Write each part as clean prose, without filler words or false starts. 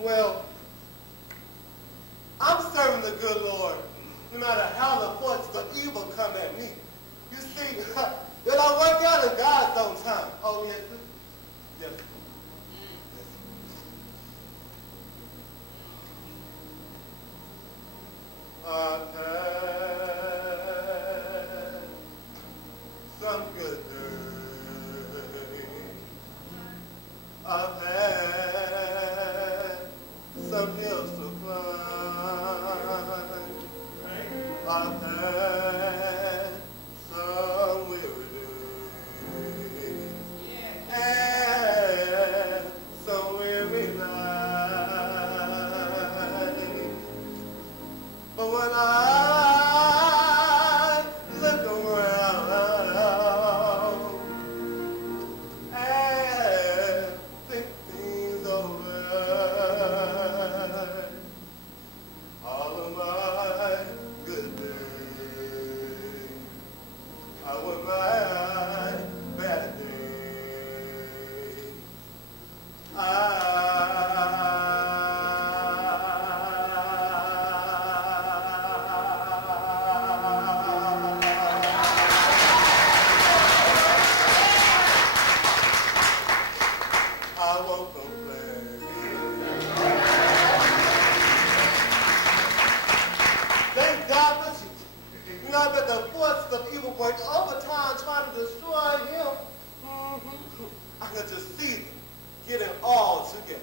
Well, I'm serving the good Lord, no matter how the forces of evil come at me. You see, it'll work out in God's own time. Oh, yes, sir? Yes, sir. I've had some good days. I've had some hills to climb. I've had some weary days. And some weary nights. But when I look around and think things over, all of my good days outweigh my bad days. I won't complain. Thank God for Jesus. Not that the forces of evil worked overtime trying to destroy him. I can just see them getting all together.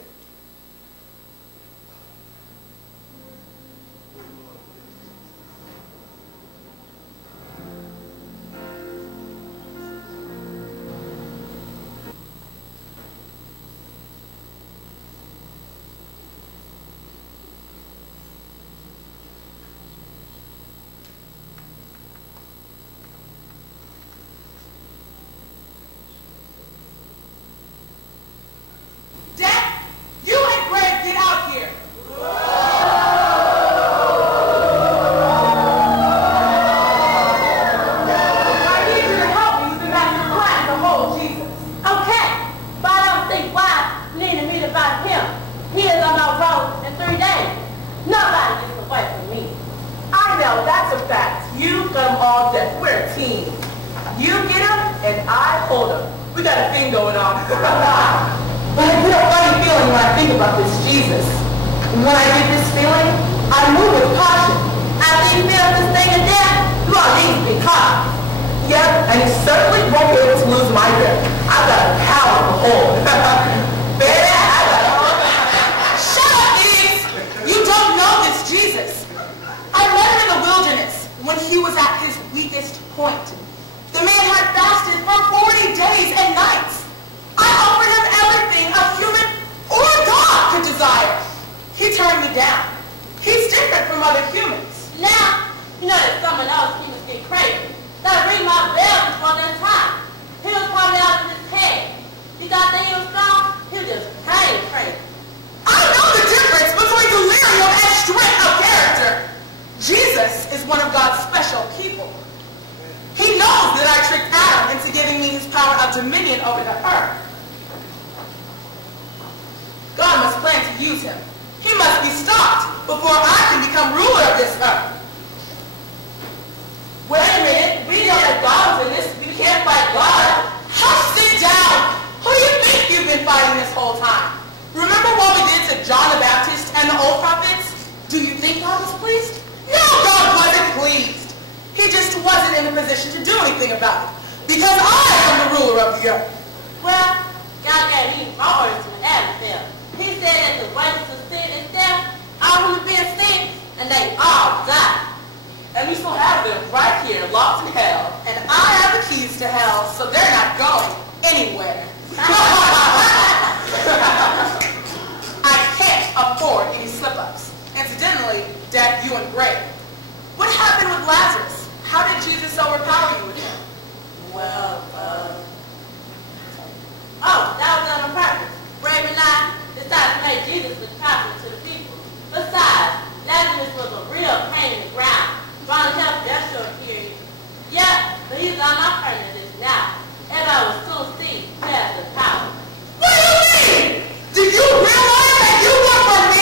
What do you mean? Do you realize that you were for me?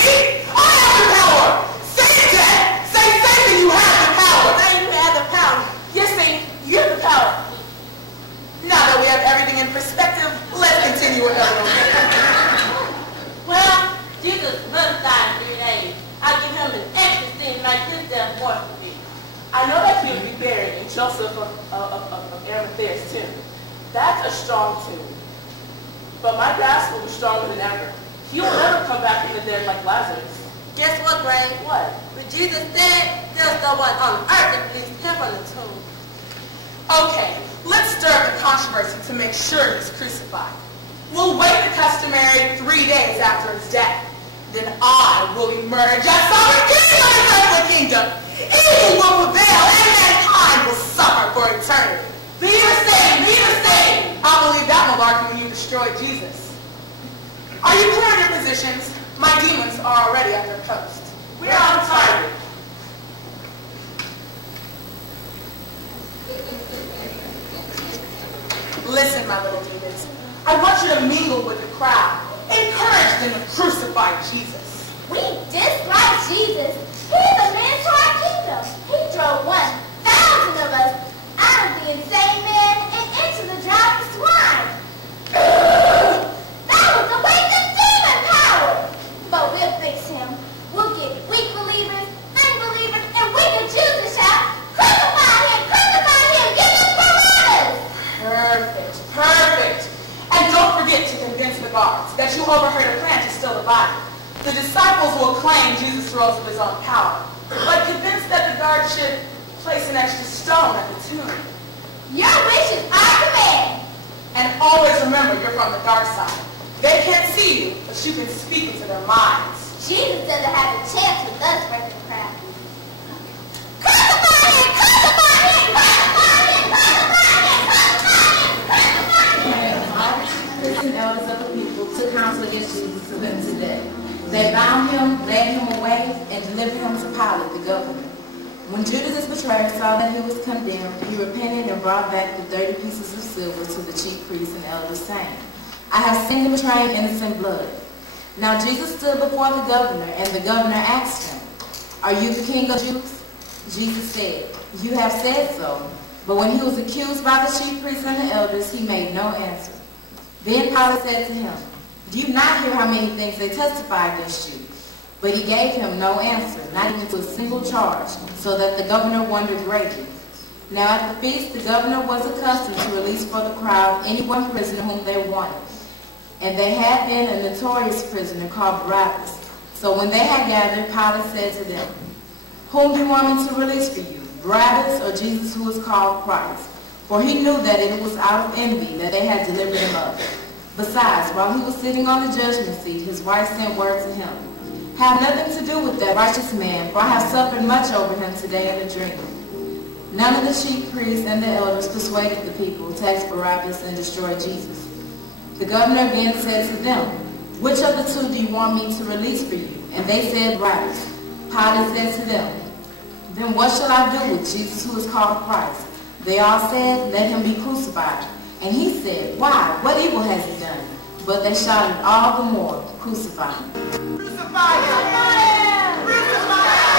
Jesus must die in 3 days. I'll give him an extra sin like his death was to be. I know that he would be buried in Joseph of Arimathea's tomb. That's a strong tomb. But my gospel is stronger than ever. He will never come back from the dead like Lazarus. Guess what, Gray? What? When Jesus said, there's no one on earth that believes him from the tomb. Okay, let's stir up the controversy to make sure he's crucified. We'll wait the customary 3 days after his death. Then I will emerge as sovereign king of the earthly kingdom. Evil will prevail and mankind will suffer for eternity. Be the same, be the same. I'll believe that malarkey when you destroy Jesus. Are you clear on your positions? My demons are already at their post. We're on target. Listen, my little demons. I want you to mingle with the crowd. Encourage them to crucify Jesus. We dislike Jesus. He's a man to our kingdom. He drove 1,000 of us out of the insane man and into the drowning swine. That was a waste of demon power. But we'll fix him. We'll get weak believers, unbelievers, and wicked Jews to shout, crucify him, give him Barabbas. Perfect, perfect. And don't forget to convince the guards that you overheard a plan to steal the body. The disciples will claim Jesus rose of his own power, but convince that the guards should place an extra stone at the tomb. Your wish is our command. And always remember you're from the dark side. They can't see you, but you can speak into their minds. Jesus doesn't have a chance with us versus the crowd. Crucify him! Crucify him! Crucify him! Crucify him! Crucify him! All the prison elders of the people took counsel against Jesus to put him to death. They bound him, led him away, and delivered him to Pilate, the governor. When Judas, his betrayer, saw that he was condemned, he repented and brought back the 30 pieces of silver to the chief priests and elders, saying, I have seen him betraying innocent blood. Now Jesus stood before the governor, and the governor asked him, Are you the king of Jews? Jesus said, You have said so. But when he was accused by the chief priests and the elders, he made no answer. Then Pilate said to him, Do you not hear how many things they testify against you? But he gave him no answer, not even to a single charge, so that the governor wondered greatly. Now at the feast, the governor was accustomed to release for the crowd any one prisoner whom they wanted. And they had then a notorious prisoner called Barabbas. So when they had gathered, Pilate said to them, Whom do you want me to release for you, Barabbas or Jesus who is called Christ? For he knew that it was out of envy that they had delivered him up. Besides, while he was sitting on the judgment seat, his wife sent word to him, Have nothing to do with that righteous man, for I have suffered much over him today in a dream. None of the chief priests and the elders persuaded the people to ask Barabbas and destroy Jesus. The governor again said to them, Which of the two do you want me to release for you? And they said, Barabbas. Pilate said to them, Then what shall I do with Jesus who is called Christ? They all said, Let him be crucified. And he said, Why? What evil has he done? But they shouted all the more, Crucify him. Crucify him! Crucify him!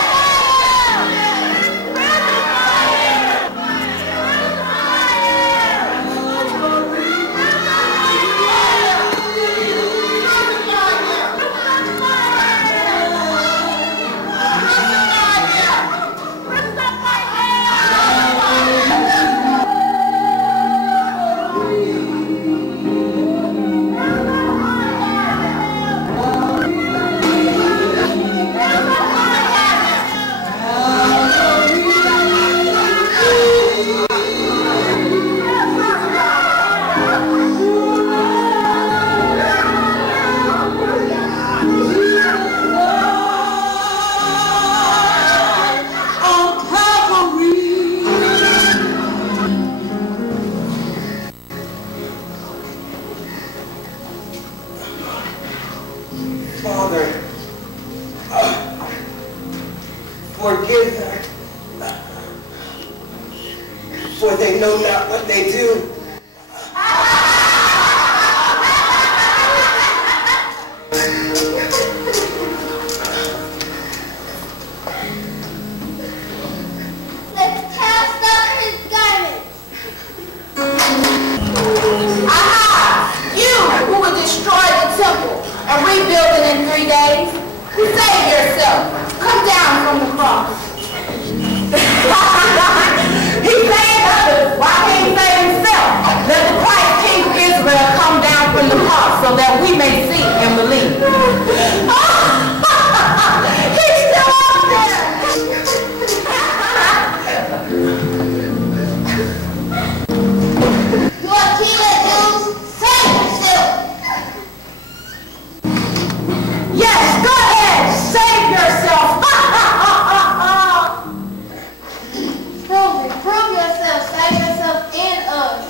Father, forgive them, for they know not what they do. Let's cast off his garments. Aha! You who would destroy the temple and rebuild it in 3 days, cross. He saved others. Why can't he save himself? Let the Christ King of Israel come down from the cross so that we may see and believe. He's still up there. You're a killer, dude. Save yourself. Yes, go ahead. Save yourself. Prove yourself. Save yourself in us.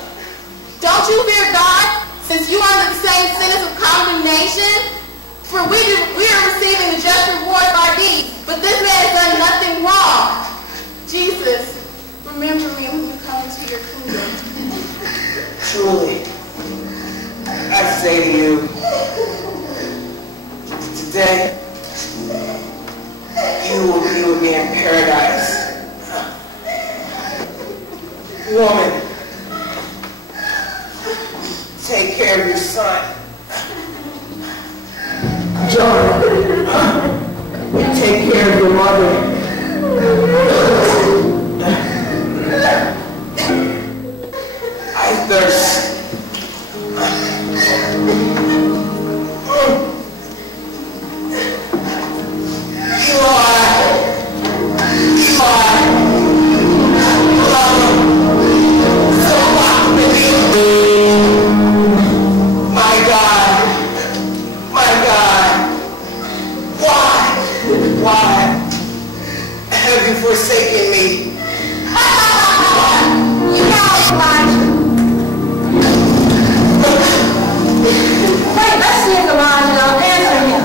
Don't you fear God, since you are under the same sentence of condemnation? For we are receiving the just reward of our deeds, but this man has done nothing wrong. Jesus, remember me when you come into your kingdom. Truly, I say to you, today, you will be with me in paradise. Woman, take care of your son. John, take care of your mother. I thirst. Forsaken me. You know, Elijah. Wait, let's see if Elijah will answer him.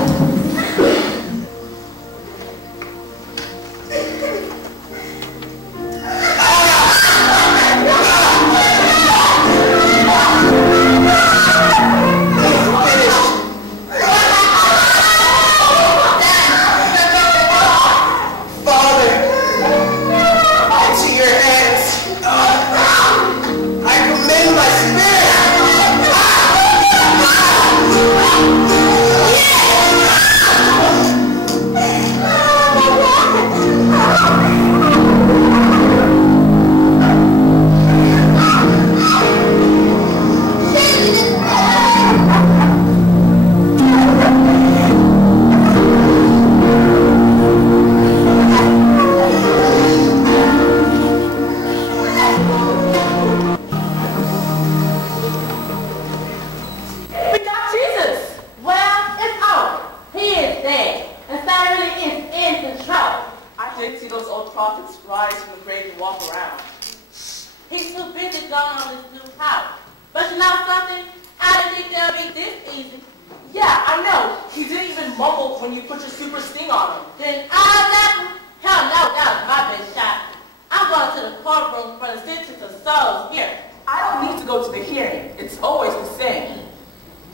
He's too busy going on this new house. But you know something? I didn't think it'll be this easy. Yeah, I know. He didn't even mumble when you put your super sting on him. Then I left him? Hell no, that was my best shot. I'm going to the courtroom for the sentence of souls here. I don't need to go to the hearing. It's always the same.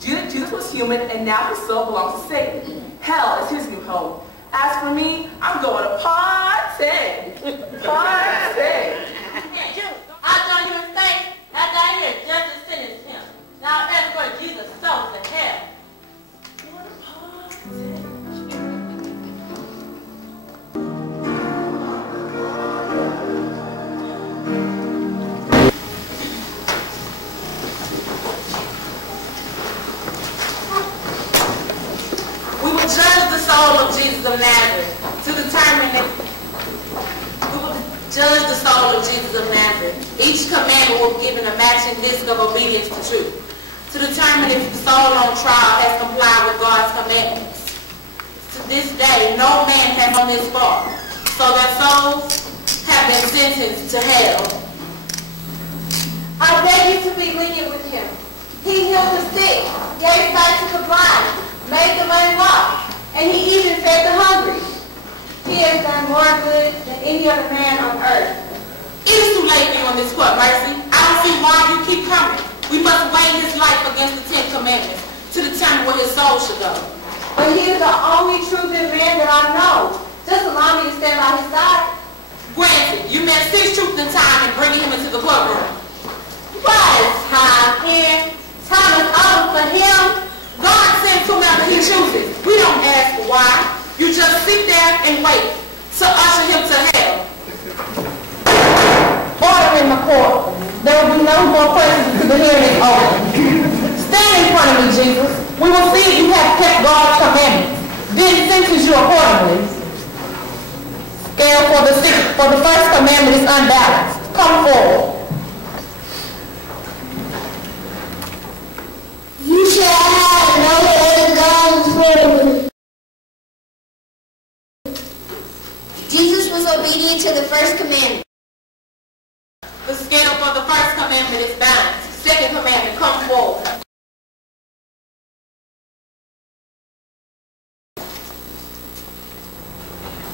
Jesus was human, and now his soul belongs to Satan. Hell is his new home. As for me, I'm going to party. Party. I'll join you in faith after I hear justice sentence him. Now that's where Jesus sows to hell. We will judge the soul of Jesus of Nazareth to determine if judge the soul of Jesus of Nazareth. Each commandment will be given a matching list of obedience to truth, to determine if the soul on trial has complied with God's commandments. To this day, no man has gone this far, so their souls have been sentenced to hell. I beg you to be lenient with him. He healed the sick, gave sight to the blind, made the lame walk, and he even fed the hungry. He has done more good than any other man on earth. It is too late for you on this court, Mercy. I don't see why you keep coming. We must weigh his life against the 10 commandments to determine where his soul should go. But he is the only true good man that I know. Just allow me to stand by his side. Granted, you meant 6 truth and time in bringing him into the courtroom. But it's time in. Time is over for him. God sends whomever he chooses. We don't ask why. You just sit there and wait. to usher him to hell. Order in the court. There will be no more questions until the hearing is over. Stand in front of me, Jesus. We will see if you have kept God's commandments. Then sentence you accordingly. Scale for the first commandment is unbalanced. Come forward. You shall have no other gods before me. Jesus was obedient to the first commandment. The scale for the first commandment is balanced. Second commandment, come forward.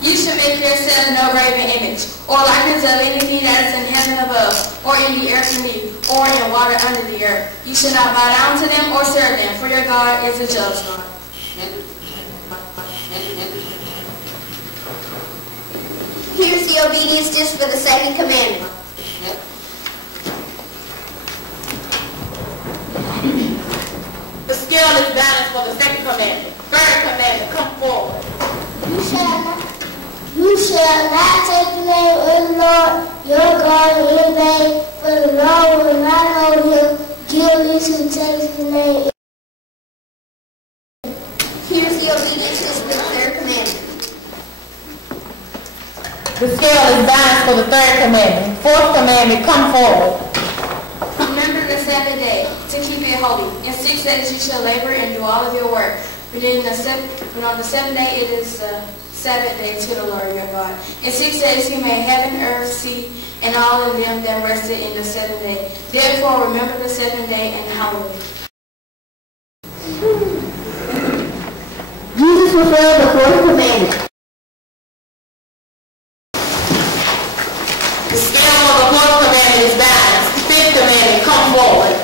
You shall make yourself no graven image, or likeness of anything that is in heaven above, or in the earth beneath, or in water under the earth. You shall not bow down to them or serve them, for your God is a jealous God. Here's the obedience just for the second commandment. The scale is balanced for the second commandment. Third commandment, come forward. You shall not take the name of the Lord your God in vain, for the Lord will not hold him guilty who takes the name. Here's the obedience just for the third commandment. The scale is balanced for the third commandment. Fourth commandment, come forward. Remember the Sabbath day, to keep it holy. In 6 days you shall labor and do all of your work. But on the seventh day it is the Sabbath day to the Lord your God. In 6 days he made heaven, earth, sea, and all of them that rested in the seventh day. Therefore remember the seventh day and hallow it. Jesus fulfilled the fourth commandment. The scale for the fourth commandment is balanced. Fifth commandment, come forward.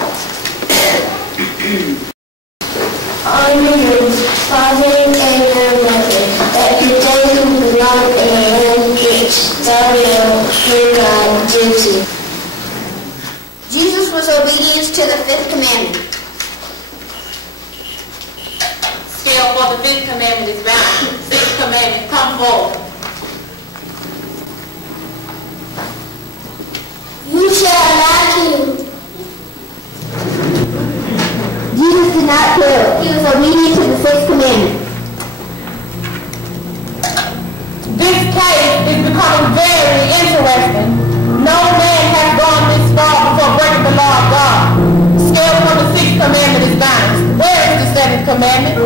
Honor your father and your mother, that your days will be long and rich. Thou wilt hear God gives you. Jesus was obedient to the fifth commandment. Scale for the fifth commandment is balanced. Sixth commandment, come forward. You shall not kill. Jesus did not kill. He was obedient to the sixth commandment. This case is becoming very interesting. No man has gone this far before breaking the law of God. Scale for the sixth commandment is balanced. Where is the seventh commandment?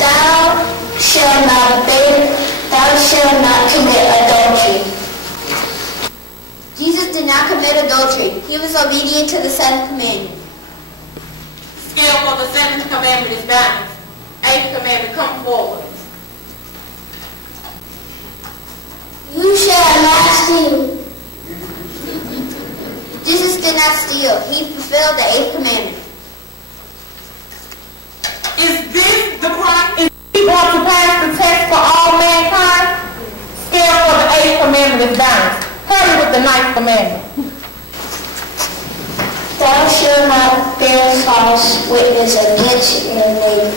Thou shalt not bear. Thou shalt not commit adultery. Jesus did not commit adultery. He was obedient to the seventh commandment. Scale for the seventh commandment is balanced. Eighth commandment, come forward. You shall not steal. Jesus did not steal. He fulfilled the eighth commandment. Is this the crime? Is he going to pass the test for all mankind? Scale for the eighth commandment is balanced. Hurry with the ninth commandment. Thou shalt not bear false witness against your neighbor.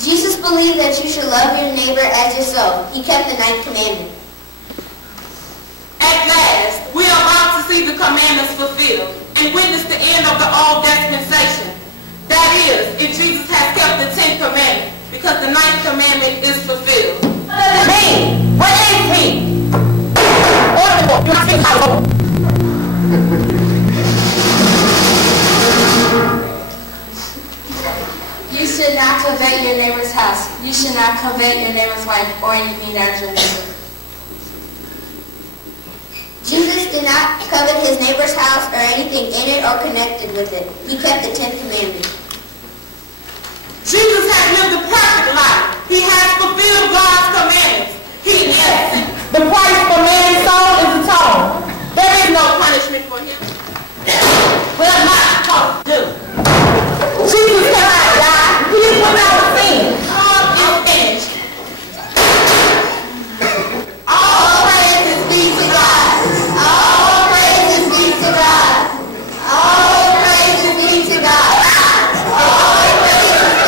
Jesus believed that you should love your neighbor as yourself. He kept the ninth commandment. At last, we are about to see the commandments fulfilled and witness the end of the old dispensation. That is, if Jesus has kept the 10th commandment, because the 9th commandment is fulfilled. What does it mean? What is he? Order, you must be powerful. You should not covet your neighbor's house. You should not covet your neighbor's wife or anything that is your neighbor. Jesus did not covet his neighbor's house or anything in it or connected with it. He kept the 10th commandment. Jesus has lived a perfect life. He has fulfilled God's commandments. He is. The price for man's soul is atoned. There is no punishment for him. What am I supposed to do? Jesus cannot die. He is without sin. All is finished. All praises be to God. All praises be to God. All praises be to God. All praises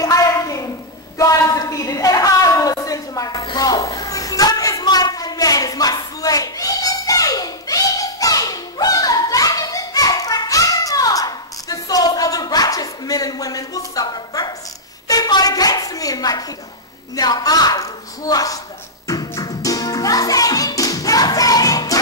saying, I am king. God is defeated, and I will ascend to my throne. Death is my man, is my slave. Be the Satan, ruler of darkness and earth forevermore. The souls of the righteous men and women will suffer first. They fought against me in my kingdom. Now I will crush them. Go Satan, go Satan, go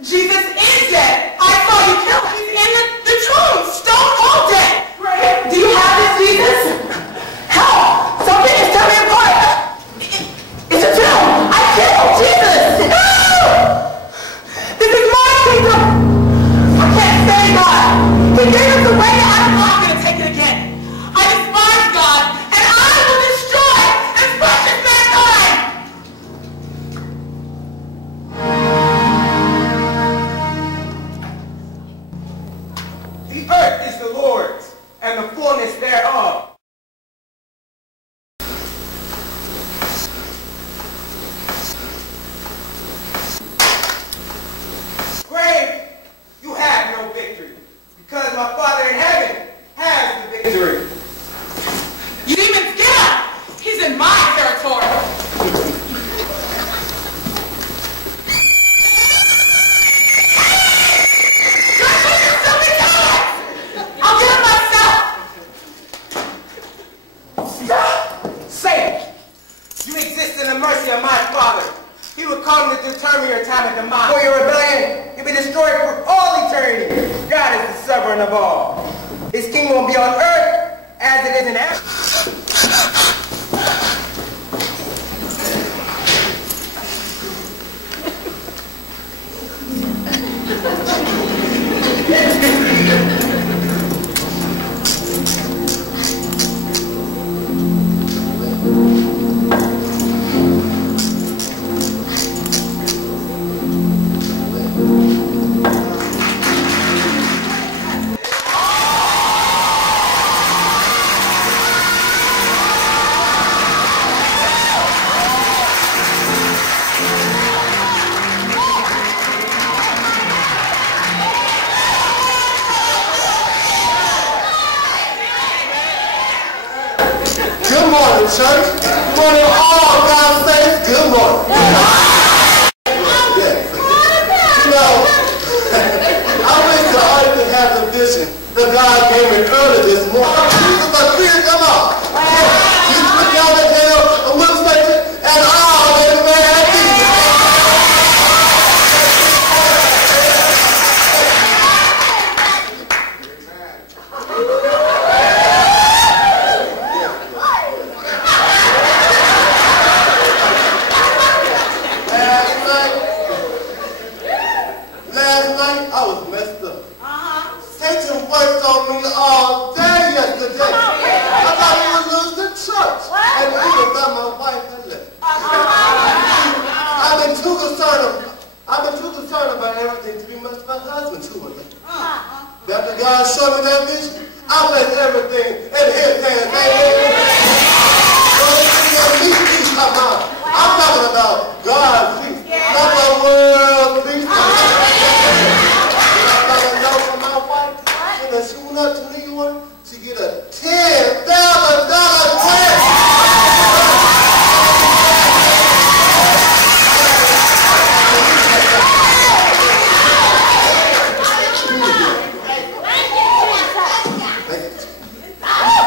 Jesus is dead. I saw you kill him. He's in the tomb, stone cold dead. Do you have this, Jesus? Help! Something is coming apart. It's a tomb. I killed Jesus. No! This is my kingdom. I can't stand God. He gave us away. I'm not going to take it again. I despise God, and I will destroy this precious mankind. The earth is the Lord's, and the fullness thereof. Grave, you have no victory, because my Father in heaven has the victory. You demons, get up! He's in my territory. I'll get it myself. Satan, you exist in the mercy of my Father. He will come to determine your time of demise. For your rebellion, you'll be destroyed for all eternity. God is the sovereign of all. His kingdom will be on earth as it is in heaven. Good morning, church. Good morning, all God's saints. Good morning. Yes. You know, I wish the audience could have the vision that God gave me early this morning. Jesus, my spirit, come on. Jesus, put down the hill, a whip section, and all in the man of Jesus. Last night, I was messed up. Satan worked on me all day yesterday. I thought he would lose the church. And even thought my wife had left. I've been too concerned about everything to be much of my husband too much. After God showed me that vision, I placed everything in his hands. I'm talking about God's peace, not the world's peace. And she went up to New York to get a $10,000 grant.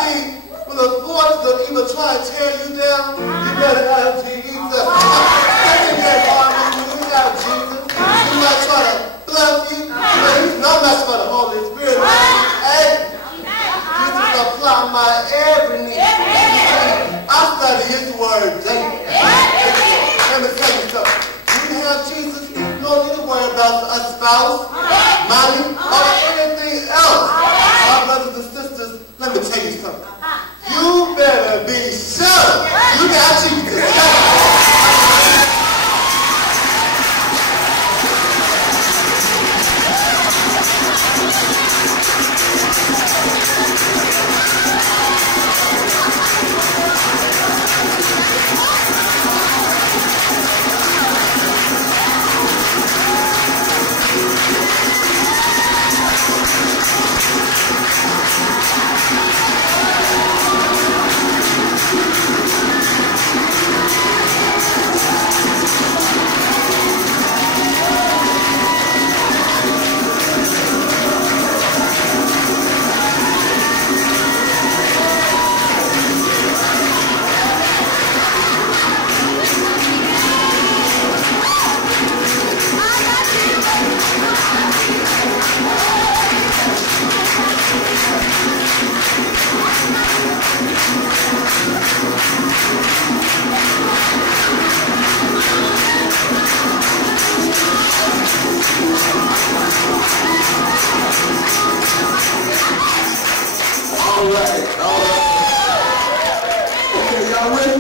See, when the forces of evil try to tear you down, you better have Jesus. Satan can't harm you without Jesus. He might try to bluff you, but he's not messing with the Holy Spirit. Hey, Jesus apply my every need. I study his word daily. Let me tell you something. When you have Jesus, you don't need to worry about a spouse, money, or anything else. My brothers and sisters, let me tell you something. You better be sure I went